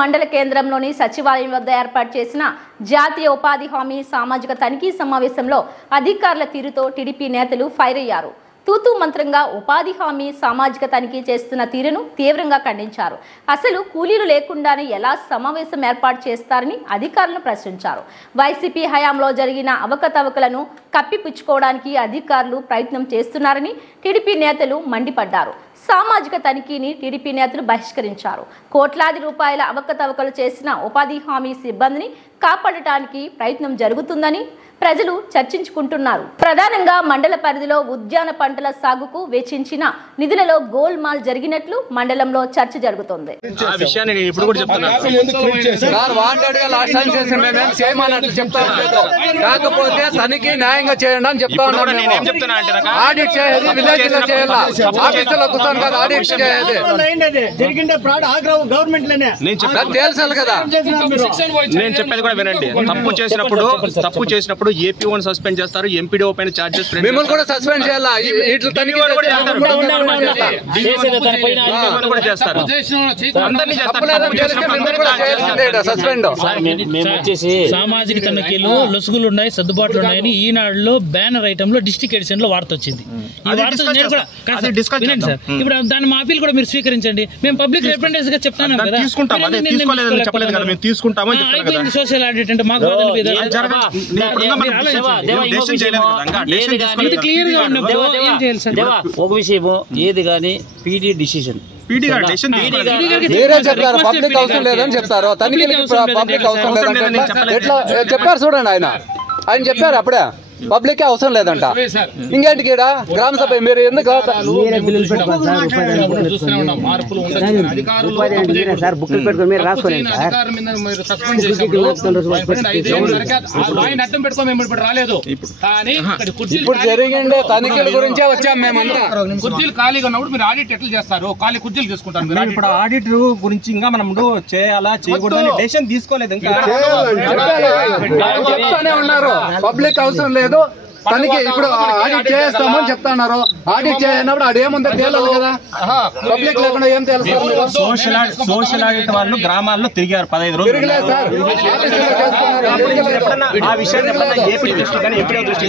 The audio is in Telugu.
మండల కేంద్రంలోని సచివాలయం వద్ద ఏర్పాటు చేసిన జాతీయ ఉపాధి హామీ సామాజిక తనిఖీ సమావేశంలో అధికారుల తీరుతో టీడీపీ నేతలు ఫైర్ అయ్యారు. తూతూ మంత్రంగా ఉపాధి హామీ సామాజిక తనిఖీ చేస్తున్న తీరును తీవ్రంగా ఖండించారు. అసలు కూలీలు లేకుండానే ఎలా సమావేశం ఏర్పాటు చేస్తారని అధికారులను ప్రశ్నించారు. వైసీపీ హయాంలో జరిగిన అవకతవకలను కప్పిపుచ్చుకోవడానికి అధికారులు ప్రయత్నం చేస్తున్నారని టీడీపీ నేతలు మండిపడ్డారు. సామాజిక తనిఖీని టీడీపీ నేతలు బహిష్కరించారు. కోట్లాది రూపాయల అవకతవకలు చేసిన ఉపాధి హామీ సిబ్బందిని కాపాడటానికి ప్రయత్నం జరుగుతుందని ప్రజలు చర్చించుకుంటున్నారు. ప్రధానంగా మండల పరిధిలో ఉద్యాన పంటల సాగుకు వెచ్చించిన నిధులలో గోల్మాల్ జరిగినట్లు మండలంలో చర్చ జరుగుతోంది. తప్పు చేసినప్పుడు ఏపీ1 సస్పెండ్ చేస్తారు, ఎంపీడీఓ పైన చార్జెస్ సస్పెండ్ చేయాలి. సామాజిక తనిఖీలు లొసుగులు ఉన్నాయి, సర్దుబాట్లు ఉన్నాయని ఈనాడులో బ్యానర్ ఐటమ్ లో డిస్ట్రిక్ట్ ఎడిషన్ లో వార్త వచ్చింది. ఇప్పుడు దాని మా అప్పీల్ కూడా మీరు స్వీకరించండి. మేము పబ్లిక్ రిప్రజెంటేటివ్స్ గా చెప్తాను కదా, సోషల్ ఆడిట్ అంటే మాకు ఒక విషయం ఏది గానీ పీడీ డిసిషన్ మీరే చెప్పారు, పబ్లిక్ అవసరం లేదని చెప్తారు. తనిఖీలకి పబ్లిక్ అవసరం లేదంటే ఎట్లా చెప్పారు? చూడండి, ఆయన చెప్పారు అప్పుడే పబ్లిక్ అవసరం లేదంట. ఇంకేంటికి గ్రామ సభ మీరు ఎందుకు ఇప్పుడు జరిగిండే తనిఖీల గురించే వచ్చాం మేమంతా. కుర్చీలు ఖాళీగా ఉన్నప్పుడు మీరు ఆడిట్ ఎట్లా చేస్తారు? ఖాళీ కుర్చీలు తీసుకుంటారు. ఇప్పుడు ఆడిట్ గురించి ఇంకా మనం చేయాలా చేయకూడదు డెసిషన్ తీసుకోలేదు. చెప్తానే ఉన్నారు పబ్లిక్ అవసరం లేదు తనకి. ఇప్పుడు ఆడిట్ చేస్తామని చెప్తున్నారు. ఆడిట్ చేయనప్పుడు అదేముందో తేలాలి కదా, పబ్లిక్ లేకుండా ఏం తెలుస్తారు? సోషల్ ఆడిట్ వాళ్ళు గ్రామాల్లో తిరిగారు 15 రోజులు. ఆ విషయాన్ని ఏపీ దృష్టి కానీ ఎప్పుడో దృష్టి